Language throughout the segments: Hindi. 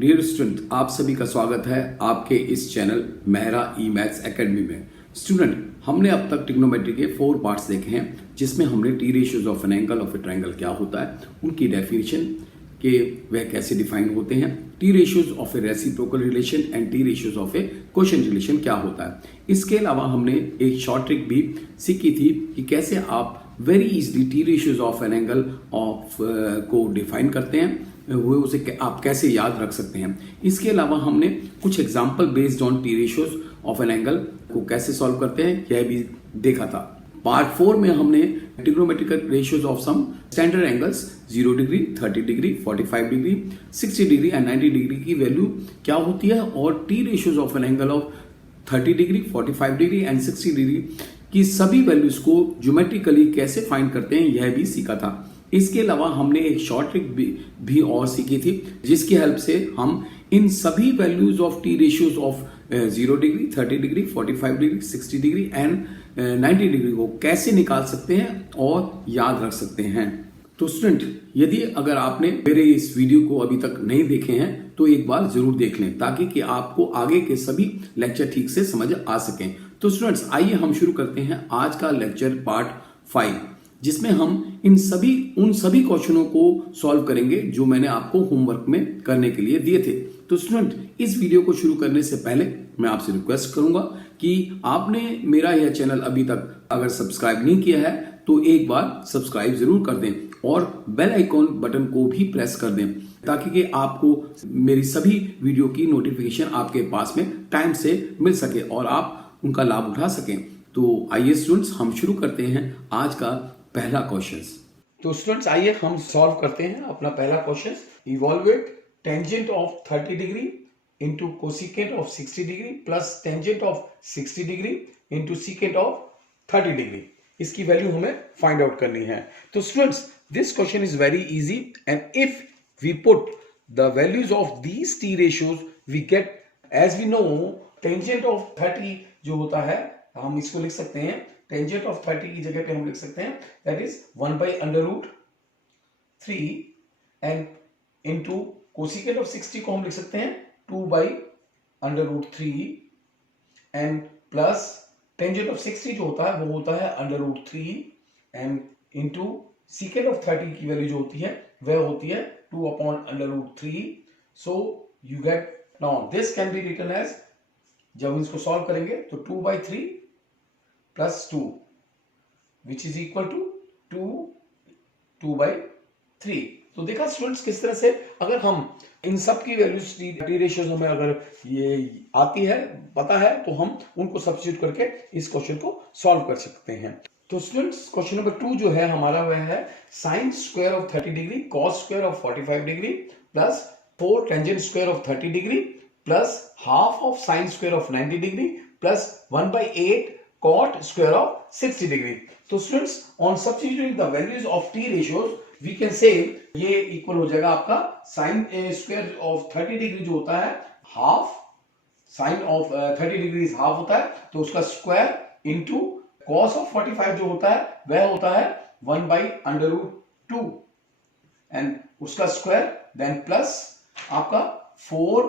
डियर स्टूडेंट, आप सभी का स्वागत है आपके इस चैनल मेहरा ई मैथ्स एकेडमी में। स्टूडेंट, हमने अब तक ट्रिग्नोमेट्री के 4 पार्ट्स देखे हैं, जिसमें हमने T ratios of an angle of A triangle क्या होता है, उनकी डेफिनेशन के वह कैसे डिफाइन होते हैं, T ratios of A reciprocal relation and T ratios of A quotient relation क्या होता है। इसके अलावा हमने एक शॉर्ट ट्रिक भी सीखी थी कि कैसे आप very easily T ratios of an angle of को डिफाइन करते हैं, वो उसे आप कैसे याद रख सकते हैं। इसके अलावा हमने कुछ example based on T ratios of an angle को कैसे सॉल्व करते हैं यह भी देखा था। पार्ट 4 में हमने trigonometrical ratios of some standard angles 0 degree, 30 degree, 45 degree, 60 degree and 90 degree की वैल्यू क्या होती है और T ratios of an angle of 30 degree, 45 degree and 60 degree की सभी वैल्यूज को ज्योमेट्रिकली कैसे फाइंड करते हैं यह भी सीखा था। इसके अलावा हमने एक शॉर्ट ट्रिक भी और सीखी थी, जिसकी हेल्प से हम इन सभी values of T ratios of 0 degree, 30 degree, 45 degree, 60 degree and 90 degree को कैसे निकाल सकते हैं और याद रख सकते हैं। तो स्टूडेंट, यदि अगर आपने मेरे इस वीडियो को अभी तक नहीं देखे हैं तो एक बार जरूर देख लें, ताकि कि आपको आगे के सभी लेक्चर ठीक से समझ आ सकें। तो स्टूडेंट्स, आइए हम शुरू करते हैं आज का लेक्चर पार्ट 5, जिसमें हम उन सभी क्वेश्चनों को सॉल्व करेंगे जो मैंने आपको होमवर्क में करने के लिए दिए थे। तो स्टूडेंट, इस वीडियो को शुरू करने से पहले मैं आपसे रिक्वेस्ट करूंगा कि आपने मेरा यह चैनल अभी तक अगर सब्सक्राइब नहीं किया है तो एक बार सब्सक्राइब जरूर कर दें और बेल आइकॉन बटन को भी प्रेस कर दें, ताकि कि आपको मेरी सभी वीडियो की नोटिफिकेशन आपके पास में टाइम से मिल सके और आप उनका लाभ उठा सकें। तो आइए स्टूडेंट्स, हम शुरू करते हैं आज का पहला क्वेश्चन। तो स्टूडेंट्स, आइए हम सॉल्व करते हैं अपना पहला question. Evaluate tangent of 30 degree into cosecant of 60 degree plus tangent of 60 degree into secant of 30 degree. इसकी वैल्यू हमें फाइंड आउट करनी है। तो students, this question is very easy and if we put the values of these T ratios we get, as we know, tangent of 30 जो होता है, हम इसको लिख सकते हैं टेंजेंट ऑफ 30 की जगह पे हम लिख सकते हैं that is 1/√3 and into cosecant of 60 को हम लिख सकते हैं 2/√3 एंड प्लस टेंजेंट ऑफ 60 जो होता है वो होता है √3 एंड इनटू सीकेंट ऑफ 30 की वैल्यू जो होती है वह होती है 2/√3। So you get, now this can be written as, जब इसको सॉल्व करेंगे तो 2/3 plus 2 which is equal to 2/3। तो देखा स्टूडेंट्स किस तरह से अगर हम इन सब की वैल्यूज टी रेशियोज हमें अगर ये आती है, पता है, तो हम उनको सब्स्टिट्यूट करके इस क्वेश्चन को सॉल्व कर सकते हैं। तो स्टूडेंट्स, क्वेश्चन नंबर 2 जो है हमारा वह है sine square of 30 degree cos square of 45 degree plus 4 tangent square of 30 degree plus half of sine square of 90 degree plus 1/8 cot square of 60 degree. तो students, on substituting the values of T ratios we can say ये इक्वल हो जाएगा आपका साइन स्क्वायर ऑफ 30 डिग्री जो होता है half, sine of 30 degree half होता है तो उसका स्क्वायर इनटू कॉस ऑफ 45 जो होता है वह होता है 1/√2 एंड उसका स्क्वायर, देन प्लस आपका 4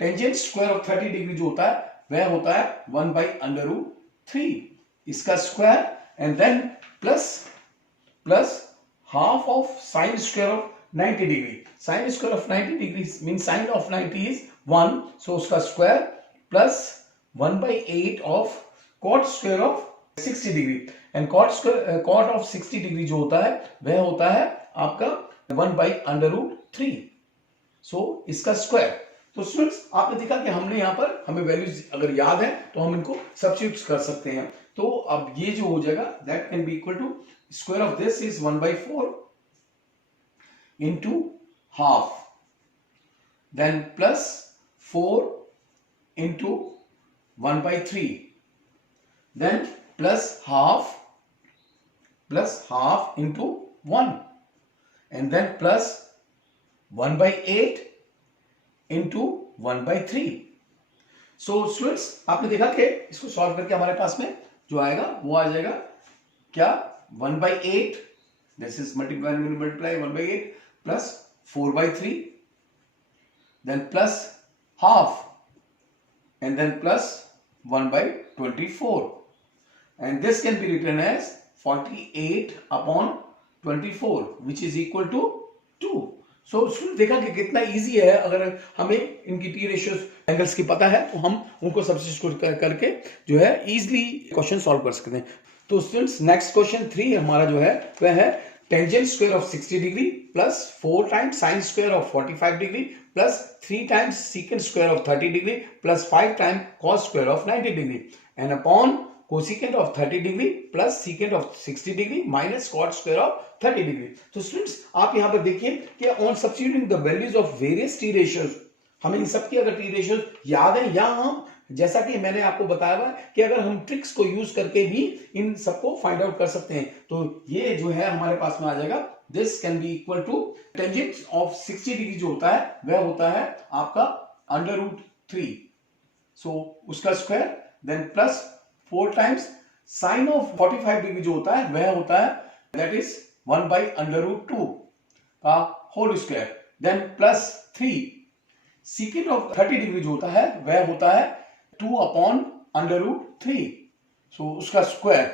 टेंजेंट स्क्वायर ऑफ 30 डिग्री जो होता है वह होता है 1/√3 इसका square and then plus half of sine square of 90 degree. Sine square of 90 degree mean sine of 90 is 1, so उसका square plus 1/8 of cot square of 60 degree and cot of 60 degree जो होता है वह होता है आपका 1/√3, सो इसका स्क्वायर। तो स्टूडेंट्स, आपने देखा कि हमने यहां पर हमें वैल्यूज अगर याद है तो हम इनको सब्स्टिट्यूट कर सकते हैं। तो अब ये जो हो जाएगा that can be equal to square of this is 1/4 into half, then plus 4 into 1/3, then plus half into 1 and then plus 1/8 into 1/3। So students, आपने देखा कि इसको सॉल्व करके हमारे पास में जो आएगा वो आ जाएगा क्या 1/8, this is multiply 1/8 plus 4/3, then plus half, and then plus 1 by 24, and this can be written as 48 upon 24 which is equal to 2. सो देखा कि कितना इजी है, अगर हमें इनकी टी रेशियोज एंगल्स की पता है तो हम उनको सब्स्टिट्यूट करके जो है इजीली क्वेश्चन सॉल्व कर सकते हैं. तो स्टूडेंट्स नेक्स्ट क्वेश्चन 3 हमारा जो है वह है tangent square of 60 degree plus 4 times sign square of 45 degree plus 3 times secant square of 30 degree plus 5 times cos square of 90 degree and upon cosecant of 30 degree plus secant of 60 degree minus cot square of 30 degree. तो स्टूडेंट्स आप यहां पर देखिए कि on substituting the values of various T ratios, हमें इन सबकी अगर टी रेशियोज याद है, या हम जैसा कि मैंने आपको बताया हुआ कि अगर हम ट्रिक्स को यूज करके भी इन सबको फाइंड आउट कर सकते हैं, तो ये जो है हमारे पास में आ जाएगा. This can be equal to tangent of 60 degree जो होता है वह होता है आपका √3, सो उसका square, then plus 4 times sine of 45 degree जो होता है वह होता है दैट इज 1 by √2 का whole square, then plus 3 secant of 30 degree जो होता है वह होता है 2 upon √3, सो उसका स्क्वायर,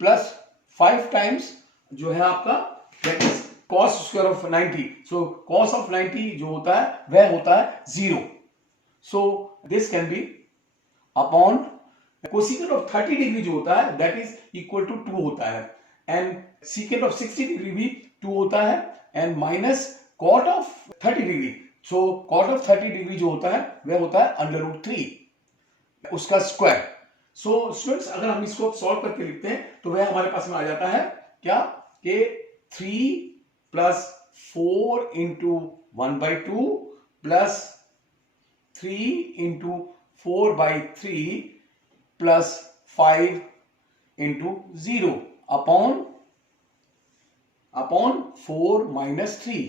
प्लस 5 टाइम्स जो है आपका that is cos square of 90, so cos of 90 जो होता है वह होता है 0. So this can B upon cosecant of 30 degree जो होता है दैट इज इक्वल टू 2 होता है, एंड सीकेंट ऑफ 60 डिग्री भी 2 होता है, and minus cot of 30 degree, so cot of 30 degree जो होता है वह होता है √3 उसका स्क्वायर. सो स्टूडेंट्स अगर हम इसको सॉल्व करके लिखते हैं तो वह हमारे पास में आ जाता है क्या कि 3 plus 4 into 1/2 plus 3 into 4/3 plus 5 into 0 upon 4 minus 3.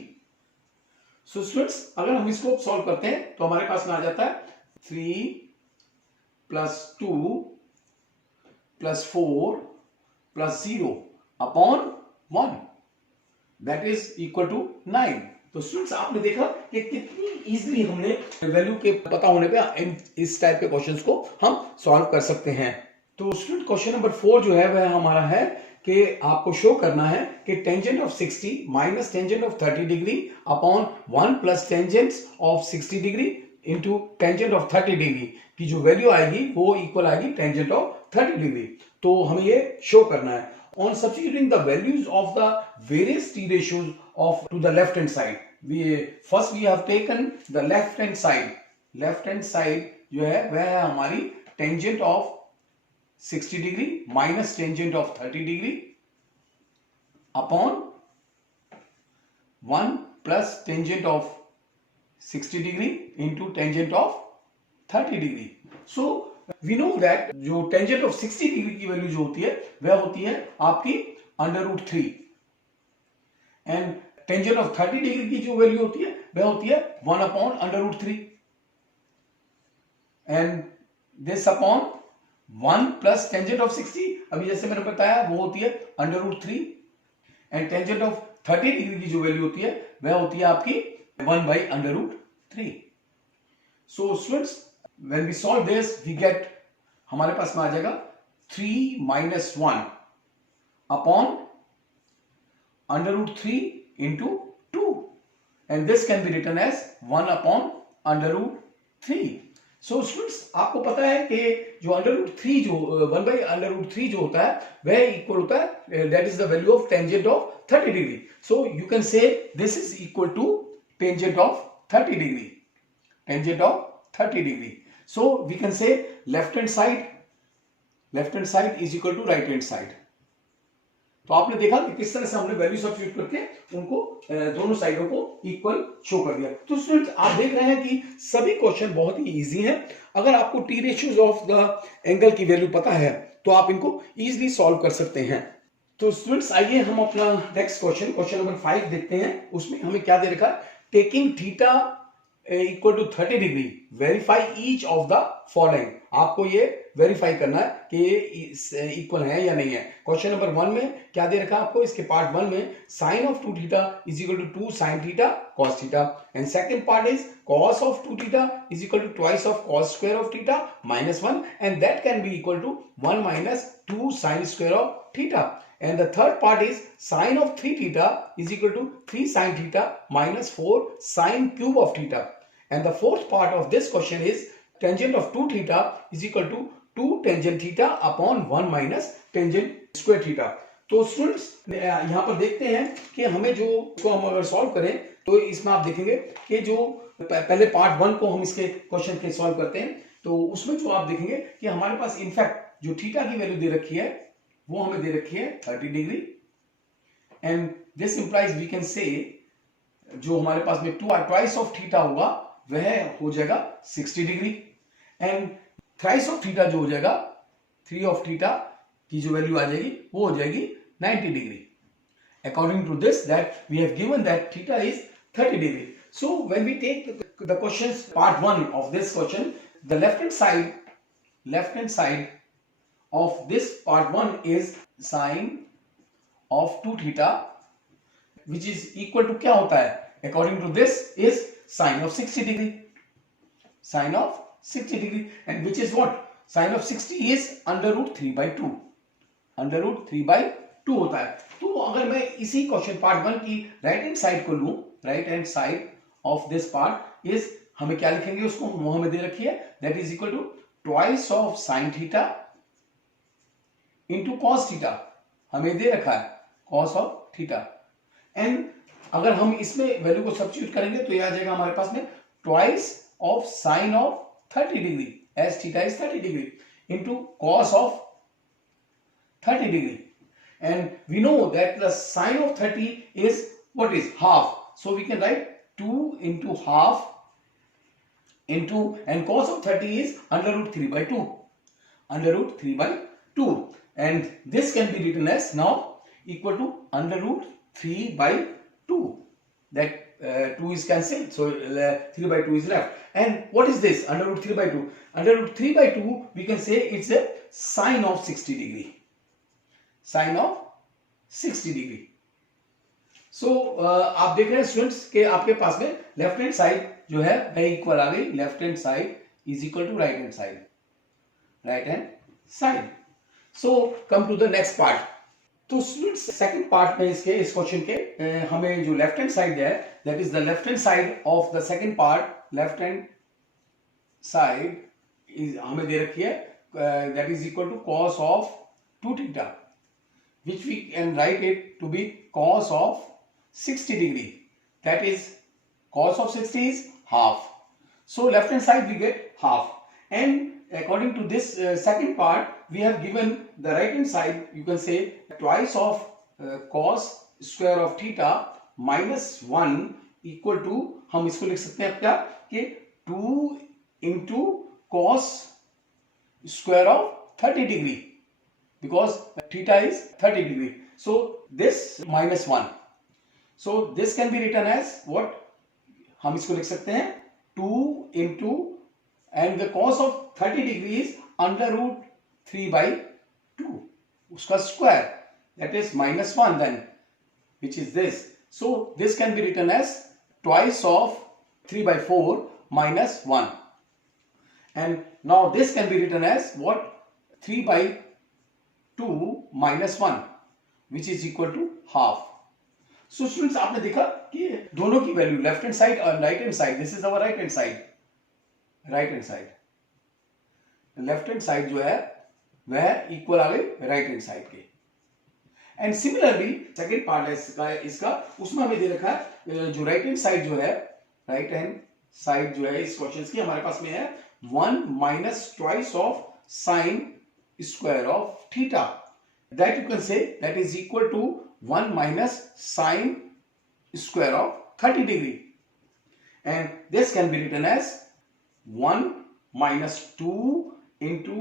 So students अगर हम इसको सॉल्व करते हैं तो हमारे पास में आ जाता है 3 plus 2 plus 4 plus 0 upon 1 that is equal to 9. तो स्टूडेंट्स आपने देखा कि कितनी इजीली हमने वैल्यू के पता होने पे इस टाइप के क्वेश्चंस को हम सॉल्व कर सकते हैं. तो स्टूडेंट क्वेश्चन नंबर 4 जो है वह हमारा है कि आपको शो करना है कि tangent of 60 minus tangent of 30 degree upon 1 plus tangent of 60 degree into tangent of 30 degree की जो वैल्यू आएगी वो इक्वल आएगी टेंजेंट ऑफ 30 डिग्री. तो हमें ये शो करना है. On substituting the values of the various t ratios of to the left hand side, we have taken the left hand side. Left hand side जो है वह है हमारी tangent of 60 degree minus tangent of 30 degree upon 1 plus tangent of 60 degree into tangent of 30 degree. So we know that जो टेंजेंट ऑफ 60 डिग्री की वैल्यू जो होती है वह होती है आपकी √3, एंड टेंजेंट ऑफ 30 डिग्री की जो वैल्यू होती है वह होती है 1 upon √3, and this upon 1 plus tangent of 60 अभी जैसे मैंने बताया वो होती है √3, एंड टेंजेंट ऑफ 30 डिग्री की जो वैल्यू होती है वह होती है आपकी 1 by √3. So students when we solve this we get हमारे पास में आ जाएगा 3 minus 1 upon √3 into 2, and this can be written as 1 upon √3. So students आपको पता है कि जो √3 जो 1 by √3 जो होता है वह इक्वल होता है that is the value of tangent of 30 degree. So you can say this is equal to tangent of 30 degree. Tangent of 30 degree. So we can say left hand side is equal to right hand side. तो आपने देखा कि किस तरह से हमने वैल्यू सब्स्टिट्यूट करके उनको दोनों साइडों को इक्वल शो कर दिया. तो स्टूडेंट्स आप देख रहे हैं कि सभी क्वेश्चन बहुत ही इजी हैं. अगर आपको T ratios of the angle की वैल्यू पता है तो आप इनको इजीली सॉल्व कर सकते हैं. तो स्टूडेंट्स आइए हम अपना नेक्स्ट क्वेश्चन नंबर 5 देखते हैं. उसमें हमें क्या दे रखा है, taking theta equal to 30 degree, verify each of the following. आपको ये वेरीफाई करना है कि ये इक्वल है या नहीं है। क्वेश्चन नंबर 1 में क्या दे रखा है आपको, इसके पार्ट 1 में sine of 2 theta is equal to 2 sine theta cos theta, and second part is cos of 2 theta is equal to twice of cos square of theta minus 1, and that can be equal to 1 minus 2 sine square of theta, and the third part is sine of 3 theta is equal to 3 sin theta minus 4 sine cube of theta, and the fourth part of this question is tangent of 2 theta is equal to 2 tangent theta upon 1 minus tangent square theta। तो स्टूडेंट्स यहाँ पर देखते हैं कि हमें जो हम अगर सॉल्व करें तो इसमें आप देखेंगे कि जो पहले पार्ट 1 को हम इसके क्वेश्चन के सॉल्व करते हैं तो उसमें जो आप देखेंगे कि हमारे पास इनफैक्ट जो थीटा की वैल्यू दे रखी है वो हमें दे रखी है 30 degree, and this implies we can say जो हमारे पास में ट्वाइस ऑफ थीटा होगा वह हो जाएगा 60 degree, and thrice of theta जो हो जाएगा 3 ऑफ थीटा की जो वैल्यू आ जाएगी वो हो जाएगी 90 degree. According to this that we have given that theta is 30 degree. So when we take the questions part 1 of this question, the left hand side of this part 1 is sine of 2 theta which is equal to क्या होता है according to this is sine of 60 degree, sine of 60 degree, and which is what sine of 60 is under root 3 by 2, under root 3 by 2 होता है। तो अगर मैं इसी क्वेश्चन पार्ट 1 की राइट हैंड साइड को लूं, right hand side of this part is, हमें क्या लिखेंगे उसको, वो हमें दे रखी है that is equal to twice of sine theta into cos theta, हमें दे रखा है कॉस ऑफ थीटा, एंड अगर हम इसमें वैल्यू को सब्स्टिट्यूट करेंगे तो ये आ जाएगा हमारे पास में twice of sine of 30 degree as theta is 30 degree into cos of 30 degree, and we know that the sine of 30 is what is half, so we can write 2 into half into, and cos of 30 is under root 3 by 2, under root 3 by 2, and this can be written as now equal to under root 3 by 2, that 2 is cancelled, so 3 by 2 is left, and what is this under root 3 by 2? Under root 3 by 2 we can say it's a sine of 60 degree, sine of 60 degree। so आप देख रहे हैं स्टूडेंट्स कि आपके पास में लेफ्ट हैंड साइड जो है वह इक्वल आ गई, left hand side is equal to right hand side, right hand side. So come to the next part। तो स्टूडेंट्स सेकंड पार्ट में इसके इस क्वेश्चन के हमें जो लेफ्ट हैंड साइड है that is the left hand side of the second part, left hand side is हमें दे रखी है that is equal to cos of 2 theta which we can write it to be cos of 60 degree, that is cos of 60 is half, so left hand side we get half, and according to this second part we have given the right hand side, you can say twice of cos square of theta minus 1 equal to, हम इसको लिख सकते हैं क्या कि 2 into cos square of 30 degree because theta is 30 degree, so this minus 1, so this can be written as what, हम इसको लिख सकते हैं 2 into, and the cos of 30 degree is under root 3 by 2 उसका square, that is minus 1 then, which is this, so this can be written as twice of 3 by 4 minus 1, and now this can be written as what, 3 by 2 minus 1 which is equal to half। so students आपने देखा कि दोनों की वैल्यू लेफ्ट हैंड साइड और right hand side, this is our right hand side, right hand side, left hand side जो है वह इक्वल आ गई राइट हैंड साइड के, एंड सिमिलरली सेकंड पार्ट है इसका उसमें हमें दे रखा है जो राइट हैंड साइड जो है, राइट हैंड साइड जो है इस क्वेश्चन की हमारे पास में है 1 minus twice of sign square of theta, that you can say that is equal to 1 minus sine square of 30 degree, and this can be written as 1 minus 2 into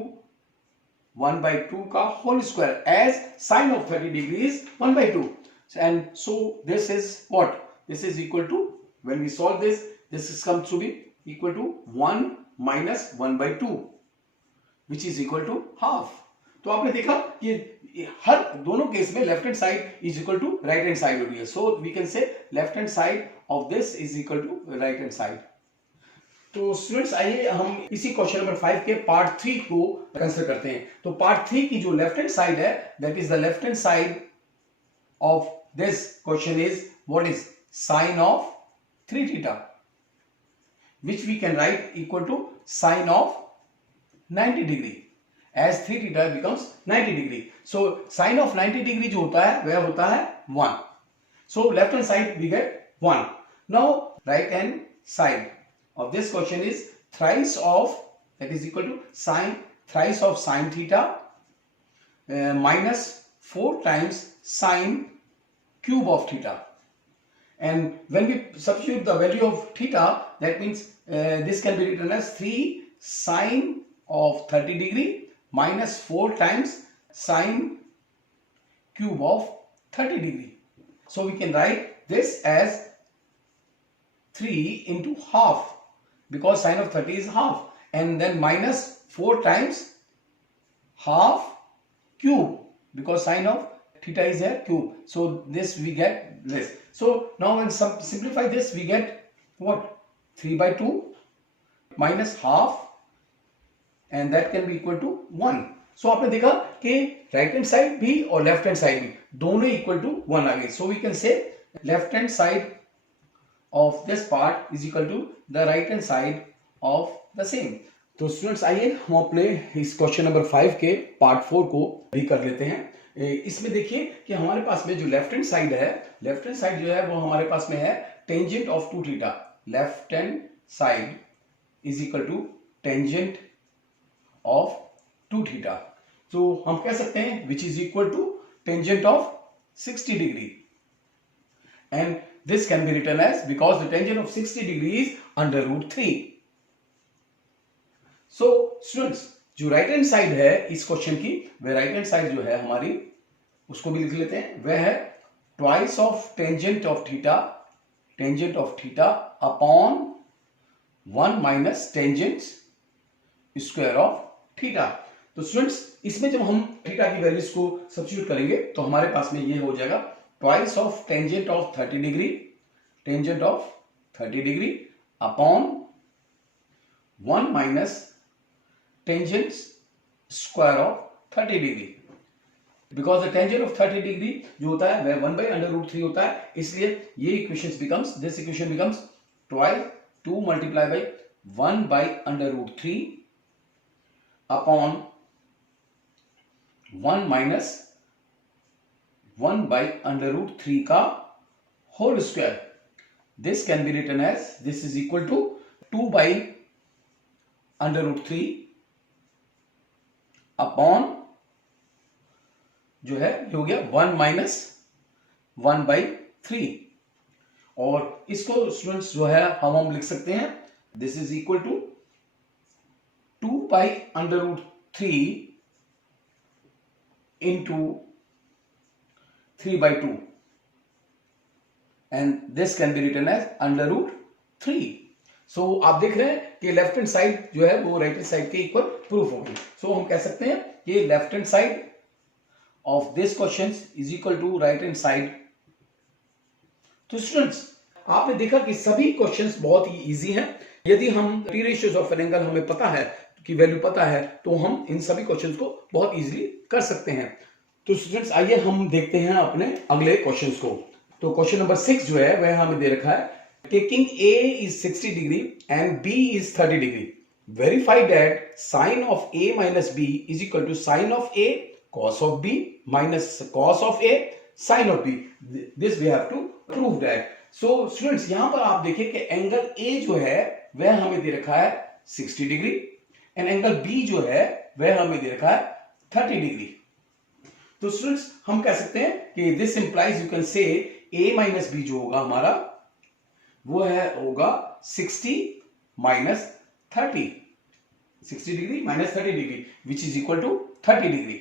1 by 2 का whole square, as sine of 30 degree is 1 by 2, and so this is what, this is equal to, when we solve this this comes to be equal to 1 minus 1/2 which is equal to half. तो आपने देखा कि हर दोनों केस में left hand side is equal to right hand side हो रही है। So we can say left hand side of this is equal to right hand side. तो स्टूडेंट्स आइए हम इसी क्वेश्चन नंबर 5 के पार्ट 3 को कंसिडर करते हैं। तो पार्ट 3 की जो लेफ्ट हैंड साइड है that is the left hand side of this question is what is sine of 3 theta which we can write equal to sine of 90 degree as 3 theta becomes 90 degree. So sine of 90 degree जो होता है वह होता है 1. So left hand side we get 1. Now right hand side of this question is thrice of, that is equal to sine, thrice of sine theta minus 4 times sine cube of theta. And when we substitute the value of theta, that means this can be written as 3 sine of 30 degree minus 4 times sine cube of 30 degree. So we can write this as 3 into half because sine of 30 is half, and then minus 4 times half cube because sine of theta is a cube. So this we get this. So now when simplify this we get what? 3/2 minus half and that can be equal to 1. So आपने देखा कि राइट हैंड साइड भी और लेफ्ट हैंड साइड भी दोनों इक्वल टू 1 आ गए। So we can say left hand side of this part is equal to the right hand side of the same. तो स्टूडेंट्स आइए हम अपने इस क्वेश्चन नंबर 5 के पार्ट 4 को भी कर लेते हैं। इसमें देखिए कि हमारे पास में जो लेफ्ट हैंड साइड है, लेफ्ट हैंड साइड जो है वो हमारे पास में है tangent of 2 theta. Left hand side is equal to tangent of 2 theta. तो हम कह सकते हैं which is equal to tangent of 60 degree, and this can be written as because the tangent of 60 degree is √3। So students जो राइट हैंड साइड है इस क्वेश्चन की, वह राइट हैंड साइड जो है हमारी उसको भी लिख लेते हैं, वह है twice of tangent of theta upon 1 minus tangent square of theta. तो स्टूडेंट्स इसमें जब हम थीटा की वैल्यूज को सब्स्टिट्यूट करेंगे तो हमारे पास में ये हो जाएगा twice of tangent of 30 degree upon 1 minus tangent square of 30 degree. Because the tangent of 30 degree जो होता है वह 1/√3 होता है, इसलिए ये equation becomes, this equation becomes twice 2 multiply by 1/√3 upon 1 minus 1/√3 का whole square. This can be written as, this is equal to 2/√3 upon जो है ये हो गया 1 माइनस 1/3, और इसको स्टूडेंट्स जो है हम लिख सकते हैं this is equal to 2/√3 into 3/2, and this can be written as √3। So आप देख रहे हैं कि लेफ्ट हैंड साइड जो है वो राइट हैंड साइड के इक्वल प्रूफ होगी। सो हम कह सकते हैं कि left hand side of this question is equal to right hand side. तो स्टूडेंट्स आपने देखा कि सभी क्वेश्चंस बहुत ही इजी हैं। यदि हम T ratios of an angle हमें पता है की वैल्यू पता है तो हम इन सभी क्वेश्चंस को बहुत इजीली कर सकते हैं। तो स्टूडेंट्स आइए हम देखते हैं अपने अगले क्वेश्चंस को। तो क्वेश्चन नंबर 6 जो है वह हमें दे रखा है, taking A is 60 degree and B is 30 degree, verify that sine of A minus B is equal to sine of A cos of B minus cos of A sin of B. This we have to prove that. So students यहां पर आप देखिए कि एंगल A जो है वह हमें दे रखा है 60 डिग्री, एंड एंगल B जो है वह हमें दे रखा है 30 डिग्री। तो स्टूडेंट्स हम कह सकते हैं कि this implies, you can say A minus B जो होगा हमारा वो है होगा 60 minus 30, 60 degree minus 30 degree which is equal to 30 degree.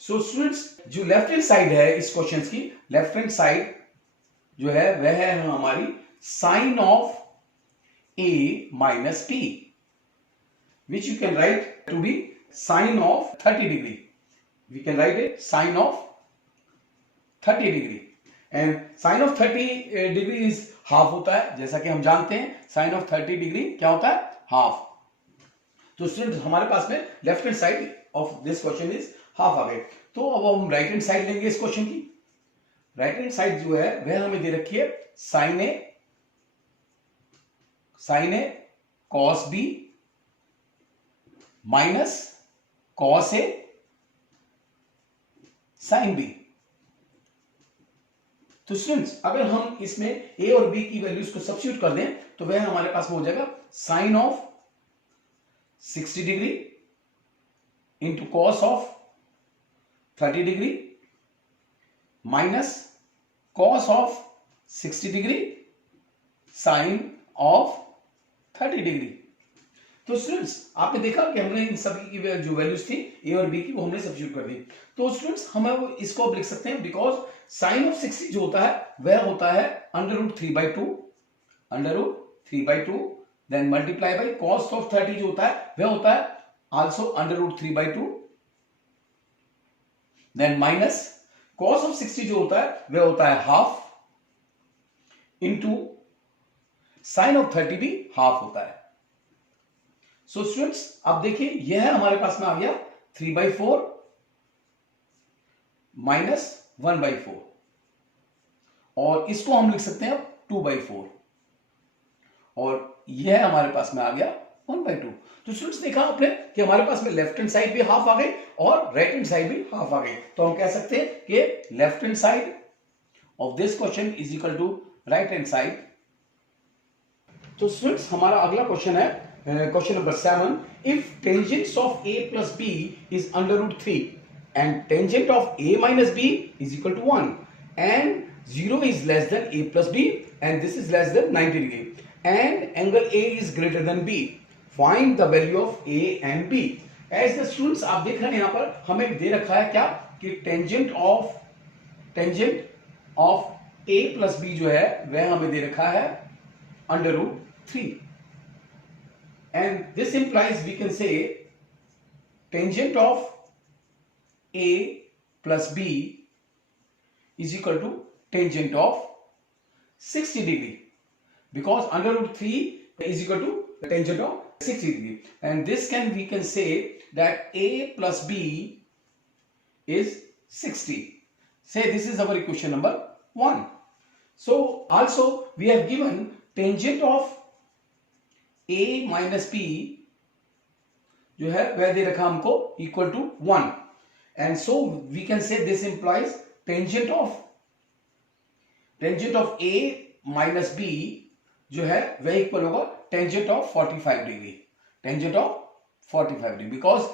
So students जो लेफ्ट हैंड साइड है इस क्वेश्चन की, लेफ्ट हैंड साइड जो है वह है हमारी sine of a minus t, which you can write to be sine of 30 degree. We can write it sine of 30 degree, and sine of 30 degree is half होता है, जैसा कि हम जानते हैं sine of 30 degree क्या होता है, half. तो स्टूडेंट हमारे पास में left hand side of this question is half आ गए. तो अब हम राइट हैंड साइड लेंगे इस क्वेश्चन की. राइट हैंड साइड जो है वह हमें दे रखी है sign A cos B minus cos A sine B. तो स्टूडेंट्स अगर हम इसमें ए और बी की वैल्यूज को सब्स्टिट्यूट कर दें तो वह हमारे पास में हो जाएगा sine of 60 degree into cos of 30 degree minus cos of 60 degree sine of 30 degree. तो स्टूडेंट्स आपने देखा कि हमने इन सभी की जो वैल्यूज थी ए और बी की वो हमने सब्स्टिट्यूट कर दी. तो स्टूडेंट्स हम इसको अब लिख सकते हैं बिकॉज साइन ऑफ 60 जो होता है वह होता है √3/2 then multiply by cos of 30 जो होता है वह होता है also √3/2 then minus cos of 60 जो होता है वह होता है हाफ इंटू साइन ऑफ 30 भी हाफ होता है. सो स्टूडेंट्स अब देखिए यह हमारे पास में आ गया 3/4 माइनस 1/4 और इसको हम लिख सकते हैं अब 2/4 और यह हमारे पास में आ गया 1/2. तो स्टूडेंट्स देखा आपने कि हमारे पास में लेफ्ट हैंड साइड भी हाफ आ गई और राइट हैंड साइड भी हाफ आ गई. तो हम कह सकते हैं कि left hand side of this question is equal to right hand side. तो स्टूडेंट्स हमारा अगला क्वेश्चन है question number 7. If tangents of a plus b is √3 and tangent of a minus b is equal to 1 and 0 is less than a plus b and this is less than 90 degree and angle a is greater than b, find the value of a and b. As the students आप देख रहे हैं यहाँ पर हमें दे रखा है क्या कि tangent of a plus b जो है वह हमें दे रखा है √3 and this implies we can say tangent of a plus b is equal to tangent of 60 degree because √3 is equal to tangent of 60 degree and this we can say that a plus b is 60. Say this is our equation number 1. So also we have given tangent of a minus b जो है वह दे रखा हमको equal to 1 and so we can say this implies tangent of a minus b जो है वह इक्वल होगा tangent of 45 degree because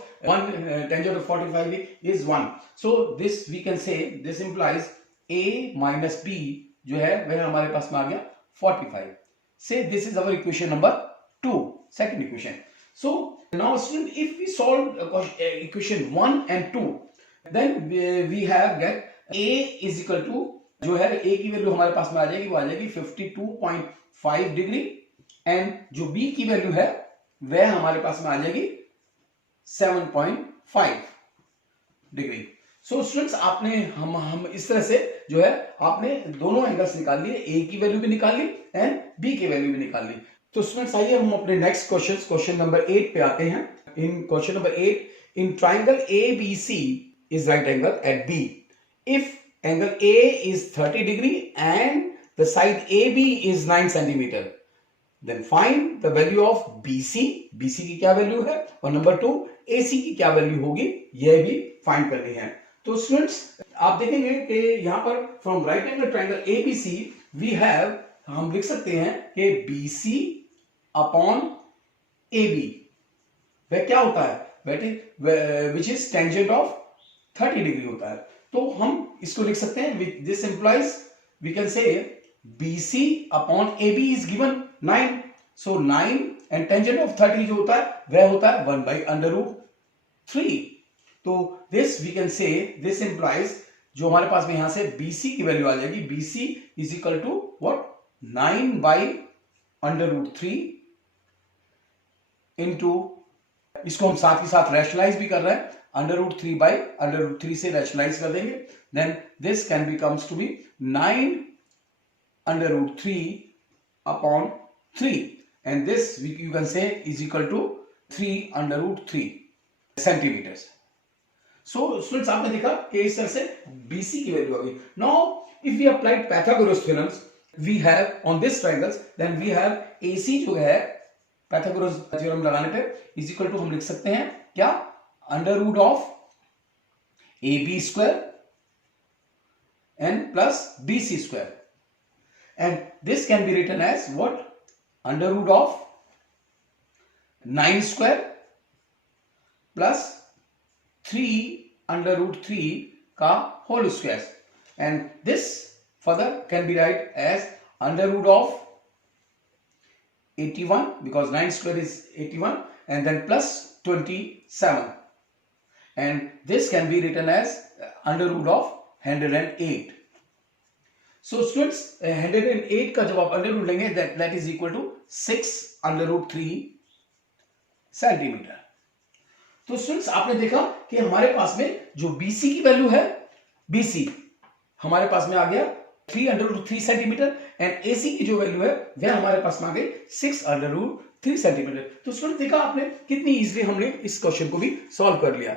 tangent of 45 is 1. So this we can say this implies a minus b जो है वह हमारे पास में आ गया 45. Say this is our equation number 2, second equation. So now student if we solve equation 1 and 2 then we have get a is equal to जो है a की वैल्यू हमारे पास में आ जाएगी वो आ जाएगी 52.5 डिग्री एंड जो b की वैल्यू है वह हमारे पास में आ जाएगी 7.5 डिग्री. सो स्टूडेंट्स आपने हम इस तरह से जो है आपने दोनों एंगल्स निकाल लिए, a की वैल्यू भी निकाल ली एंड b की वैल्यू भी निकाल ली. तो स्टूडेंट्स आइए हम अपने नेक्स्ट क्वेश्चन नंबर 8 पे आते हैं. In question number 8 in triangle ABC is right angle at B. If angle A is 30 degree and the side AB is 9 centimeter, then find the value of BC. BC की क्या वैल्यू है और नंबर 2 AC की क्या वैल्यू होगी यह भी फाइंड करनी है. तो स्टूडेंट्स आप देखेंगे कि यहाँ पर from right angle triangle ABC we have हम लिख सकते हैं कि BC अपॉन AB वह क्या होता है which is tangent of 30 degree होता है. तो हम इसको लिख सकते हैं this implies we can say BC upon AB is given 9. So 9 and tangent of 30 जो होता है वह होता है 1/√3. तो this we can say this implies जो हमारे पास में यहां से BC की वैल्यू आ जाएगी BC is equal to what 9/√3 into, इसको हम साथ ही साथ रैशनलाइज भी कर रहे हैं, √3/√3 से रैशनलाइज कर देंगे, then this can be comes to be 9/√3/3 and this you can say is equal to 3/√3 centimetres. So students आपने देखा कि इस तरह से BC की वैल्यू आ गई। Now if we applied Pythagoras theorems we have on this triangles, then we have AC जो है पाइथागोरस थ्योरम लगाने पे इज इक्वल टू हम लिख सकते हैं क्या, √of AB² and plus BC², and this can be written as what, √of 9² plus 3/√3 का whole square, and this further can be write as √of 81 because 9² is 81 and then plus 27, and this can be written as √of 108. So students 108 का जब आप अंडर रूट लेंगे that is equal to 6/√3 centimetre. तो स्टूडेंट्स आपने देखा कि हमारे पास में जो BC की वैल्यू है, BC हमारे पास में आ गया 3/√3 सेंटीमीटर एंड AC की जो वैल्यू है वह हमारे पास में आ गई 6/√3 सेंटीमीटर। तो स्टूडेंट देखा आपने कितनी इजीली हमने इस क्वेश्चन को भी सॉल्व कर लिया।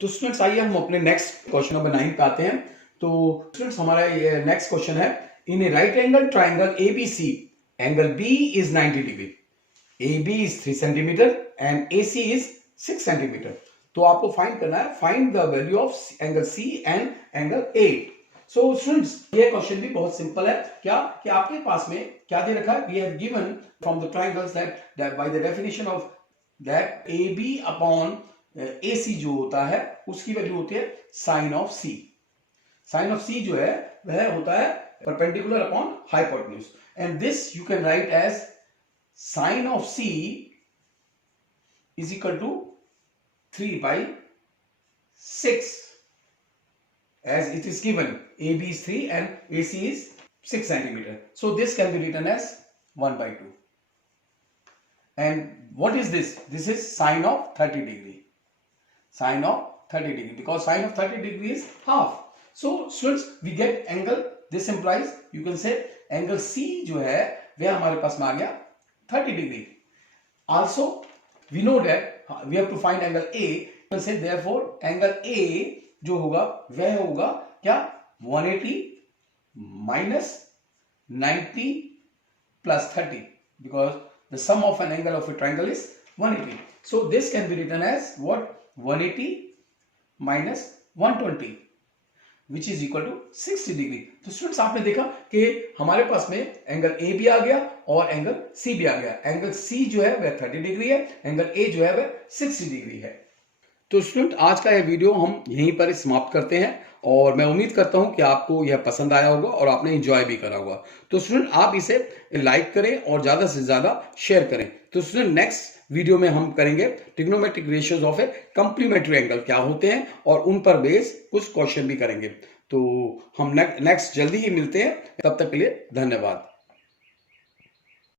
तो स्टूडेंट्स आइए हम अपने नेक्स्ट क्वेश्चन नंबर 9 पे आते हैं। तो स्टूडेंट्स हमारा ये नेक्स्ट क्वेश्चन है, in a right angle triangle ABC angle B is 90 degree, AB is 3 centimetre and AC is 6 centimetre. तो आपको फाइंड करना है, find the value of angle C and angle A। So students ये क्वेश्चन भी बहुत सिंपल है, क्या कि आपके पास में क्या दे रखा है, we have given from the triangles that by the definition of that AB upon AC जो होता है उसकी वैल्यू होती है sine of C। Sine of C जो है वह होता है perpendicular upon hypotenuse, and this you can write as sine of C is equal to 3/6 as it is given, AB is 3 and AC is 6 centimeter. So this can be written as 1/2. And what is this? This is sine of 30 degree. Sine of 30 degree because sine of 30 degree is half. So students we get angle, this implies you can say angle C जो है वह हमारे पास में आ गया 30 degree. Also we know that we have to find angle A. We will say therefore angle A जो होगा वह होगा क्या, 180 minus 90 plus 30 because the sum of an angle of a triangle is 180. So this can be written as what, 180 minus 120 which is equal to 60 degree. तो स्टूडेंट्स आपने देखा कि हमारे पास में एंगल A भी आ गया और एंगल C भी आ गया। एंगल C जो है वह 30 डिग्री है, एंगल A जो है वह 60 डिग्री है। तो स्टूडेंट आज का यह वीडियो हम यहीं पर समाप्त करते हैं और मैं उम्मीद करता हूं कि आपको यह पसंद आया होगा और आपने एंजॉय भी करा होगा। तो स्टूडेंट आप इसे लाइक करें और ज्यादा से ज्यादा शेयर करें। तो स्टूडेंट नेक्स्ट वीडियो में हम करेंगे trigonometric ratios of A complementary angle क्या होते हैं और उन पर बेस कुछ क्वेश्चन भी करेंगे। तो हम नेक्स्ट जल्दी ही मिलते हैं, तब तक के लिए धन्यवाद।